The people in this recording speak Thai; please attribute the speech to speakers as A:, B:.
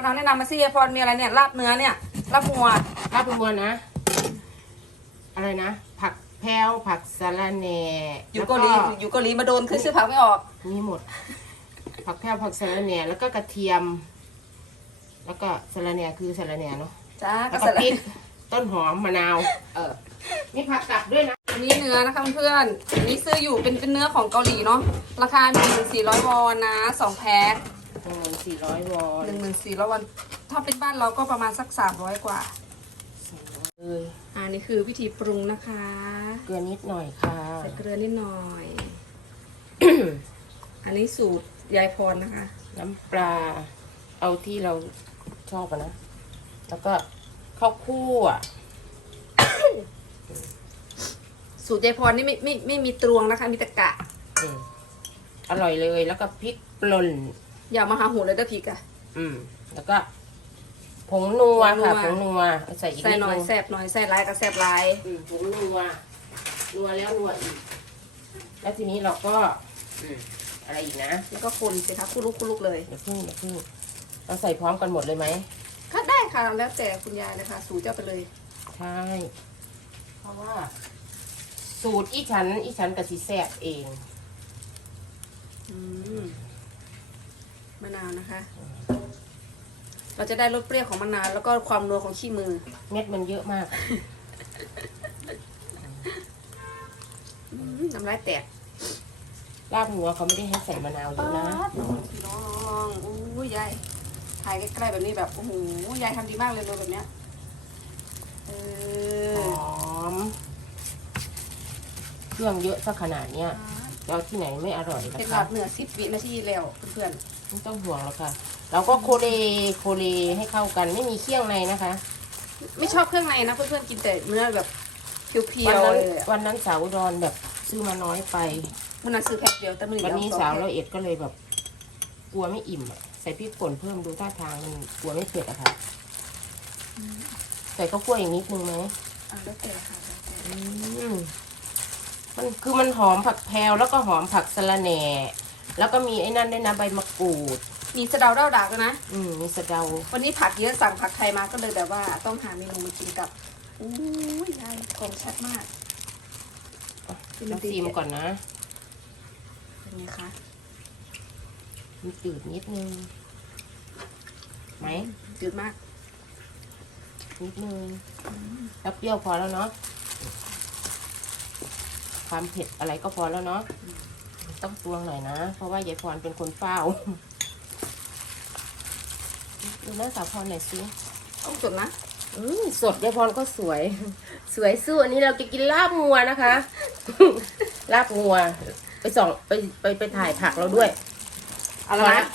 A: รเอาแนะนำมาสิยายพรมีอะไรเนี่ยลาบเนื้อเนี่ยลาบงัว
B: ลาบบัวนะ อะไรนะ ผักแพรวผักสะระแหน่
A: อยู่
B: แล้ว
A: เกาหลีอยู่เกาหลีมาโดนคือซื้อผักไม่ออก
B: มีหมด ผักแพรวผักสะระแหน่แล้วก็กระเทียม แล้วก็สะระแหน่คือสะระแหน่เนาะ
A: จ้า
B: แล้
A: ก็
B: วก็
A: เสร็จ
B: พริกต้นหอมมะนาว เออมีผักกลับด้วยนะ
A: อันนี้เนื้อนะคะเพื่อนๆอันนี้ซื้ออยู่เป็นเป็นเนื้อของเกาหลีเนาะราคาหนึ่งหมื่นสี่ร้อยวอนนะสองแพ็ค
B: หนึ่งสี่ร้อยวอน
A: หนึ่งหมื่นสี่ร้อยวอนถ้าเป็นบ้านเราก็ประมาณสักสามร้อยกว่า
B: เออ
A: อันนี้คือวิธีปรุงนะคะ
B: เกลือนิดหน่อยค่ะ
A: ใส่เกลือนิดหน่อย อันนี้สูตรยายพรนะคะ
B: น้ำปลา เอาที่เราชอบอะนะ แล้วก็ข้าวคั่ว
A: สูตรยายพรนี่ไม่ไม่ไม่มีตรวงนะคะ มีแตะกะ
B: อืมอร่อยเลย แล้วก็พริกป่น
A: อย่ามาหาหูเลยเด้อพริกอะ
B: อืม แล้วก็ ผงนัวค่ะ
A: ผ
B: ผ
A: ง
B: ง
A: นั
B: นั
A: ว
B: ว ใส่อีก
A: ใส่
B: นิด
A: หน่อย
B: นึง
A: แซ่บหน่อยใส่หลายก็แซ่บหลาย
B: อืมผงนัว นัวแล้วนัวอีก แล้วทีนี้เราก็ อืม อะไรอีกนะ
A: แล้วก็คนสิคะคุลุกคุลุกเลย
B: เดี๋ยวพึ่งเดี๋ยวพึ่งเราใส่พร้อมกันหมดเลยไหม
A: ก็ได้ค่ะแล้วแต่คุณยายเลยค่ะสูตรเจ้าไปเลย
B: ใช่ เพราะว่า สูตรอีฉัน อีฉันกับสีแซ่บเอง
A: อืม มะนาวนะคะ เราจะได้รสเปรี้ยวของมะนาวแล้วก็ความนัวของขี้มือ
B: เม็ดมันเยอะมาก
A: อืมน้ำลายแตก
B: ลาบหัวเขาไม่ได้ให้ใส่มะนาวเยอะนะ
A: น้องน้องๆอู้ยยายถ่ายใกล้ๆแบบนี้แบบโอ้โหยายทำดีมากเลยเลยแบบเนี้ยเอ
B: ห
A: อ
B: อม เครื่องเยอะสักขนาดเนี้ย จะเอาที่ไหนไม่อร่อยนะ
A: เป็นห
B: คะ
A: ลับเหนือสิบวินาทีแล้วเพื่อน
B: ไม่ต้องห่วงแล้วค่ะ เราก็โคเลโคเลให้เข้ากันไม่มีเครื่องในนะคะ
A: ๆไม่ชอบเครื่องในนะเพื่อนๆกินแต่เนื้อแบบเพี
B: วั
A: ยว
B: นั้น
A: ๆเลยอะ
B: วันนั้นสาวอุดอนแบบซื้อมาน้อยไป
A: มันน่ะซื้อแพ็คเดียวแต่มัน
B: วันนี้
A: เอ
B: สาว
A: อง
B: ละ
A: แพ็ค
B: เอียดก็เลยแบบ กลัวไม่อิ่มอะใส่พริกป่นเพิ่มดูท่าทางมันกลัวไม่เผ็ดอะค่ะใส่ข้าวคั่วอีกนิดนึงไหม
A: อะแล้วแต่ค่ะแล้วแต่
B: อืม มันคือมันหอมผักแพรวแล้วก็หอมผักสะระแหน่ แล้วก็มีไอ้นั่นด้วยนะใบมะกรูด
A: มีสะเดาเด้าดากด้วยนะ
B: อืมมีสะเดา
A: วันนี้ผักเยอะสั่งผักไทยมาก็เลยแบบว่าต้องหาเมนูมากินกับอู้ยยายกลมชัดมาก
B: น้ำซีมก่อนนะ
A: เป็นไงคะ
B: มันจืดนิดนึงไหม
A: จืดมาก
B: นิดนึงแล้วเปรี้ยวพอแล้วเนาะ ความเผ็ดอะไรก็พอแล้วเนาะต้องตวงหน่อยนะ เพราะว่ายายพรเป็นคนเฝ้า ดูหน้าสาวพรหน่อยสิ
A: ต้องสดนะ
B: อืมสดยายพรก็สวย สวยสู้อันนี้เราจะกินลาบงัวนะคะ ลาบงัว ไปส่องไปไปไปถ่ายผักเราด้วย
A: เอาละนะ